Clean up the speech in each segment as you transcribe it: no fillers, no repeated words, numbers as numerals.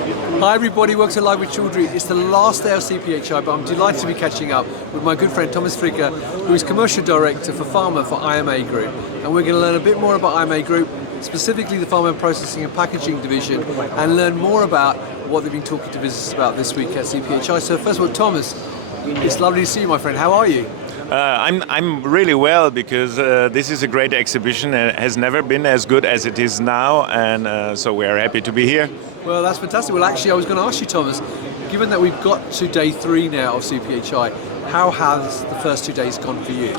Hi everybody, welcome to Live with Chaudhry. It's the last day of CPHI, but I'm delighted to be catching up with my good friend Thomas Fricke, who is Commercial Director for Pharma for IMA Group. And we're going to learn a bit more about IMA Group, specifically the Pharma Processing and Packaging Division, and learn more about what they've been talking to visitors about this week at CPHI. So first of all, Thomas, it's lovely to see you, my friend. How are you? I'm really well because this is a great exhibition and it has never been as good as it is now, and so we are happy to be here. Well, that's fantastic. Well, actually, I was going to ask you, Thomas, given that we've got to day 3 now of CPHI, how has the first 2 days gone for you?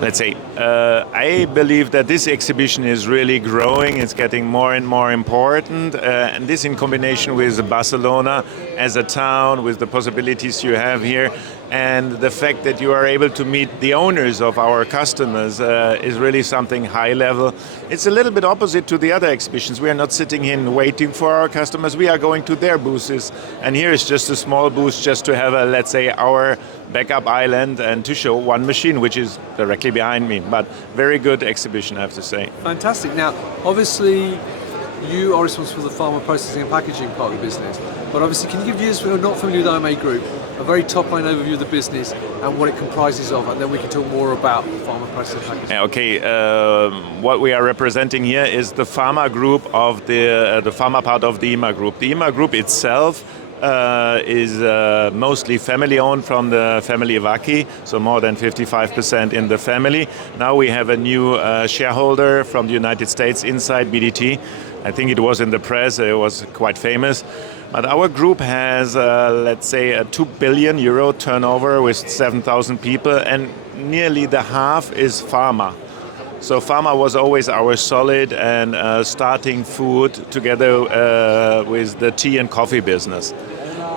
Let's say, I believe that this exhibition is really growing. It's getting more and more important, and this in combination with Barcelona as a town, with the possibilities you have here, and the fact that you are able to meet the owners of our customers is really something high level. It's a little bit opposite to the other exhibitions. We are not sitting here and waiting for our customers. We are going to their booths, and here is just a small booth just to have, let's say, our backup island and to show one machine, which is directly behind me. But very good exhibition, I have to say. Fantastic. Now, obviously, you are responsible for the pharma processing and packaging part of the business. But obviously, can you give viewers who are not familiar with IMA Group a very top-line overview of the business and what it comprises of, and then we can talk more about pharma processing and packaging. Okay, what we are representing here is the pharma group of the pharma part of the IMA Group. The IMA Group itself is mostly family-owned from the family Vaki, so more than 55% in the family. Now we have a new shareholder from the United States inside BDT. I think it was in the press, it was quite famous. But our group has, let's say, a 2 billion euro turnover with 7,000 people, and nearly the half is pharma. So pharma was always our solid and starting food together with the tea and coffee business.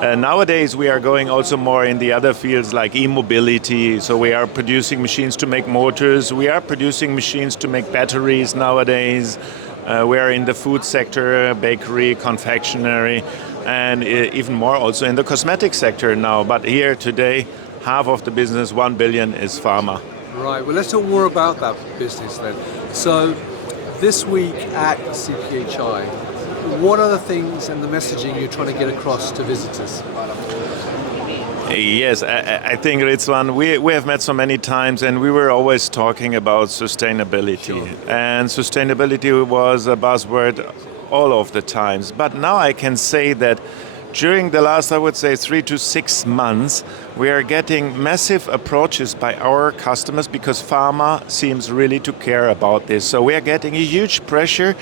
Nowadays we are going also more in the other fields like e-mobility, so we are producing machines to make motors, we are producing machines to make batteries nowadays, we are in the food sector, bakery, confectionery, and even more also in the cosmetic sector now. But here today, half of the business, 1 billion, is pharma. Right, well let's talk more about that business then. So this week at CPHI, what are the things and the messaging you're trying to get across to visitors? Yes, I think it's one we have met so many times, and we were always talking about sustainability. Sure. And sustainability was a buzzword all of the times. But now I can say that during the last, I would say, 3 to 6 months, we are getting massive approaches by our customers because pharma seems really to care about this. So we are getting a huge pressure.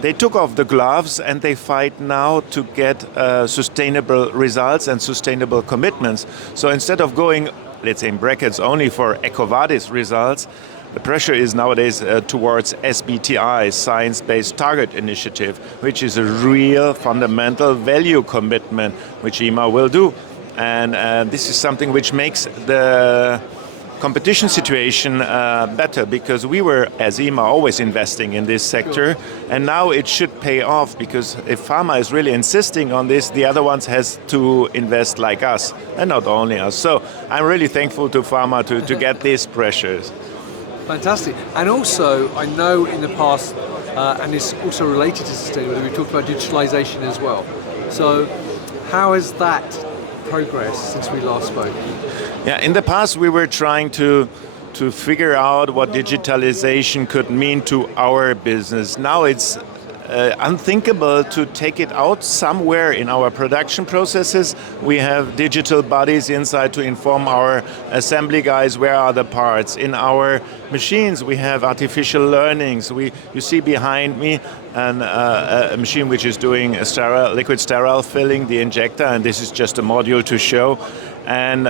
They took off the gloves and they fight now to get sustainable results and sustainable commitments. So instead of going, let's say in brackets, only for EcoVadis results, the pressure is nowadays towards SBTI, Science-Based Target Initiative, which is a real fundamental value commitment, which IMA will do. And this is something which makes the competition situation better, because we were, as IMA, always investing in this sector, and now it should pay off, because if pharma is really insisting on this, the other ones has to invest like us, and not only us. So I'm really thankful to pharma to get these pressures. Fantastic. And also, I know in the past, and it's also related to sustainability, we talked about digitalisation as well. So how has that progressed since we last spoke? Yeah, in the past we were trying to figure out what digitalization could mean to our business. Now it's unthinkable to take it out somewhere in our production processes. We have digital bodies inside to inform our assembly guys where are the parts. In our machines we have artificial learnings. You see behind me a machine which is doing a liquid sterile filling, the INJECTA, and this is just a module to show. And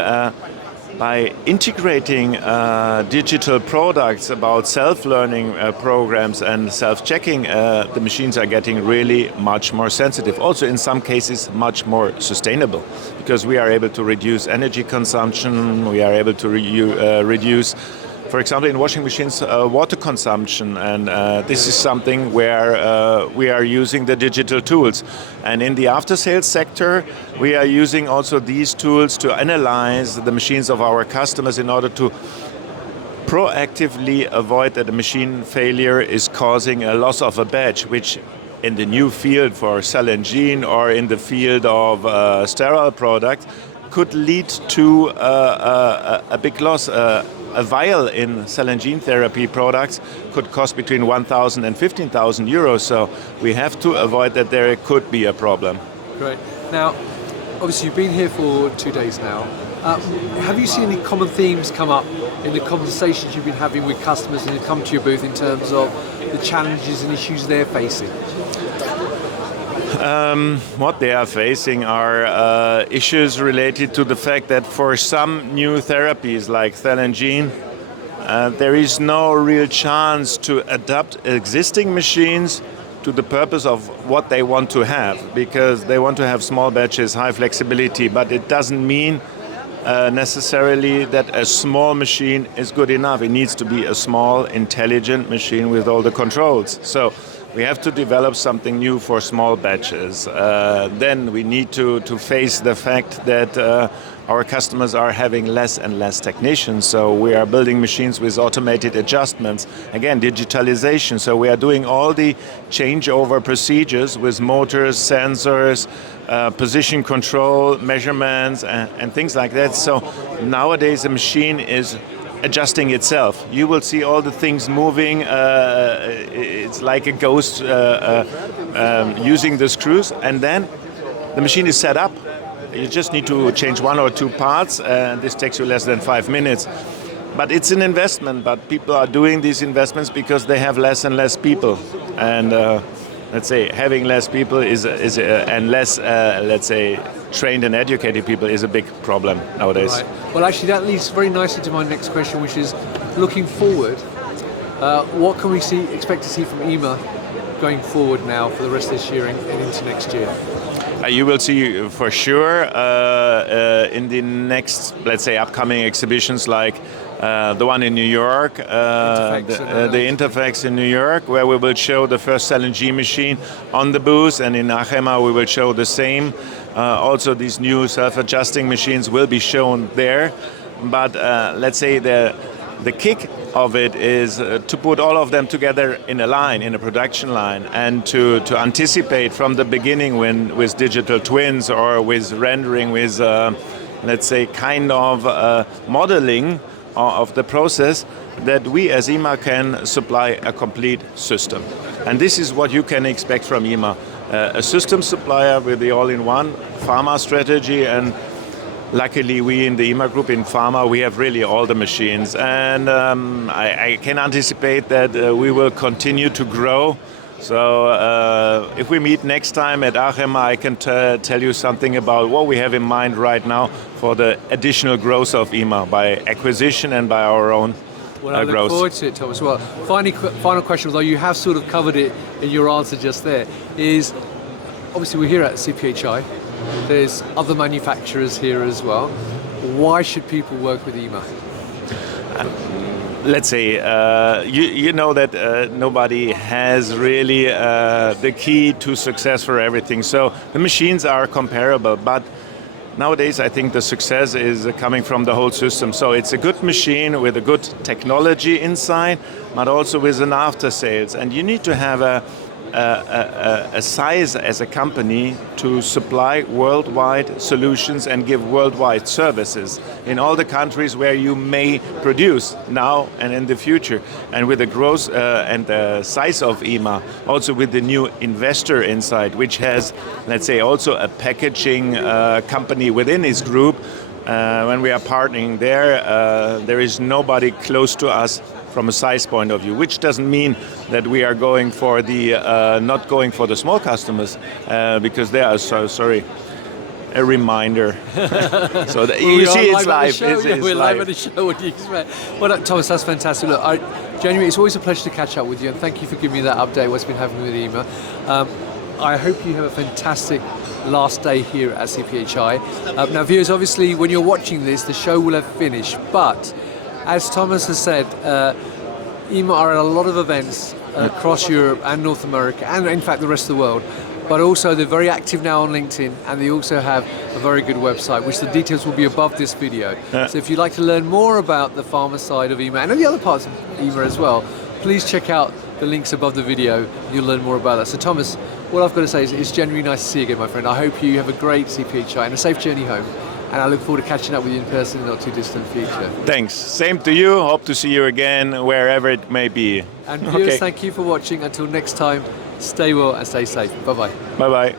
by integrating digital products about self-learning programs and self-checking, the machines are getting really much more sensitive. Also, in some cases, much more sustainable, because we are able to reduce energy consumption, we are able to reduce, for example, in washing machines, water consumption, and this is something where we are using the digital tools. And in the after-sales sector, we are using also these tools to analyze the machines of our customers in order to proactively avoid that a machine failure is causing a loss of a batch, which in the new field for cell and gene or in the field of sterile product could lead to a big loss. A vial in cell and gene therapy products could cost between 1,000 and 15,000 euros. So we have to avoid that there could be a problem. Great. Now, obviously you've been here for 2 days now. Have you seen any common themes come up in the conversations you've been having with customers and who come to your booth in terms of the challenges and issues they're facing? What they are facing are issues related to the fact that for some new therapies like cell and gene, there is no real chance to adapt existing machines to the purpose of what they want to have, because they want to have small batches, high flexibility, but it doesn't mean necessarily that a small machine is good enough. It needs to be a small, intelligent machine with all the controls. So we have to develop something new for small batches. Then we need to face the fact that our customers are having less and less technicians. So we are building machines with automated adjustments. Again, digitalization. So we are doing all the changeover procedures with motors, sensors, position control, measurements, and things like that. So nowadays a machine is adjusting itself. You will see all the things moving. It's like a ghost using the screws, and then the machine is set up. You just need to change 1 or 2 parts, and this takes you less than 5 minutes. But it's an investment, but people are doing these investments because they have less and less people. And let's say having less people and less, let's say, trained and educated people is a big problem nowadays. Right. Well, actually, that leads very nicely to my next question, which is looking forward. What can we expect to see from IMA going forward now for the rest of this year and into next year? You will see for sure in the next, let's say, upcoming exhibitions like the one in New York, the INTERPHEX in New York, where we will show the first cell and gene machine on the booth, and in ACHEMA we will show the same. Also, these new self-adjusting machines will be shown there. But let's say the kick of it is to put all of them together in a line, in a production line, and to anticipate from the beginning with digital twins or with rendering, with let's say kind of modeling of the process, that we as IMA can supply a complete system. And this is what you can expect from IMA. A system supplier with the all-in-one pharma strategy, and luckily we in the IMA Group in pharma, we have really all the machines. And I can anticipate that we will continue to grow. So if we meet next time at ACHEMA, I can tell you something about what we have in mind right now for the additional growth of IMA by acquisition and by our own Well, I look forward to it, Thomas. Well, final question, although you have sort of covered it in your answer just there, is obviously we're here at CPHI. There's other manufacturers here as well. Why should people work with IMA? Let's say, you know that nobody has really the key to success for everything. So the machines are comparable, but nowadays I think the success is coming from the whole system. So it's a good machine with a good technology inside, but also with an after sales. And you need to have a size as a company to supply worldwide solutions and give worldwide services in all the countries where you may produce now and in the future. And with the growth and the size of IMA, also with the new investor inside, which has, let's say, also a packaging company within his group, when we are partnering there is nobody close to us from a size point of view, which doesn't mean that we are going for the not going for the small customers, because they are a reminder. So you see, it's live. We're live at the show. What do you expect? Well, Thomas, that's fantastic. Look, genuinely, it's always a pleasure to catch up with you, and thank you for giving me that update. What's been happening with IMA? I hope you have a fantastic last day here at CPHI. Now, viewers, obviously, when you're watching this, the show will have finished, but as Thomas has said, IMA are at a lot of events across Europe and North America, and in fact the rest of the world. But also they're very active now on LinkedIn, and they also have a very good website, which the details will be above this video. So if you'd like to learn more about the pharma side of IMA and the other parts of IMA as well, please check out the links above the video. You'll learn more about that. So Thomas, what I've got to say is it's genuinely nice to see you again, my friend. I hope you have a great CPHI and a safe journey home. And I look forward to catching up with you in person in the not too distant future. Thanks. Same to you. Hope to see you again, wherever it may be. And viewers, thank you for watching. Until next time, stay well and stay safe. Bye-bye. Bye-bye.